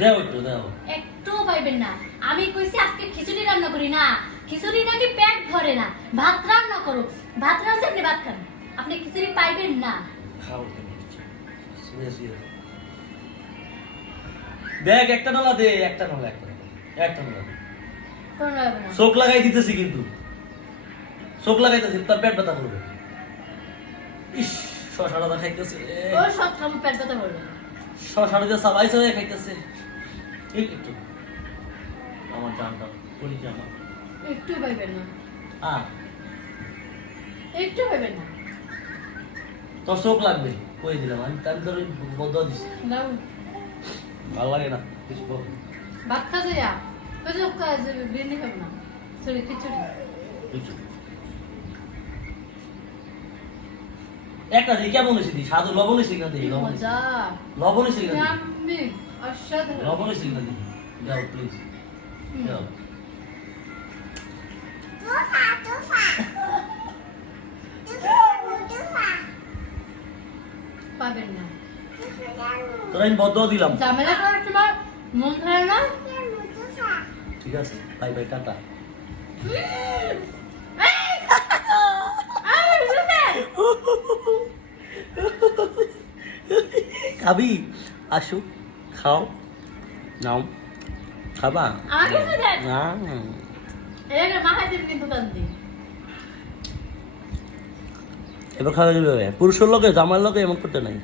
দাও একটু দাও। একটু পাইবেন না। আমি কইছি আজকে খিচুড়ি রান্না করি না, খিচুড়ি নাকি পেট ভরে না, ভাত রান্না করো। ভাত রান্না আপনি ভাত খান, আপনি খিচুড়ি পাইবেন না। খাও তুমি। শুয়ে শুয়ে দেখ একটা নলা দে, একটা নলা, একটা নলা দে। কোন লাগবে না। চোখ লাগাই দিতেছি কিন্তু, চোখ লাগাইতেছি তার পেট ব্যথা করবে। ইস শশাটা তো খাইতেছে রে। ও সব খাবো, পেট ব্যথা করবে। শশাটা দিয়ে সবাই সবাই খাইতেছে। ঠিক একটু আমার জানটা করি জানা। একটু পাইবেন না, একটু পাইবেন না। তোর চোখ লাগবে কই দিলাম আমি, তার তোর বদ্ধ দিছি। দাও ভালো লাগে না কিছু বল। ভাত খাওয়া যায়, ওই যে কাজ বিরিয়ানি খাবো না, সরি খিচুড়ি। কিছু একটা দিই কেমন হয়েছে দি সাধু লবণ হয়েছে কিনা দিই, লবণ মজা, লবণ হয়েছে কিনা দিই, ইয়াম্মি, অসাধারণ। লবণ হয়েছে কিনা দিই, যাও প্লিজ যাও। পাবেন না। তোর আমি বদ্ধ দিলাম। ঝামেলা করার তোমার মন ধরে না। ঠিক আছে বাই বাই টাটা। খাবি আসো খাও নাও খাবা আমাকে তো দেন। না এর মাথায় দিন কিন্তু কান্দি। এবার খাওয়া যাবে পুরুষের লোকে জামার লোকে এমন করতে নাই।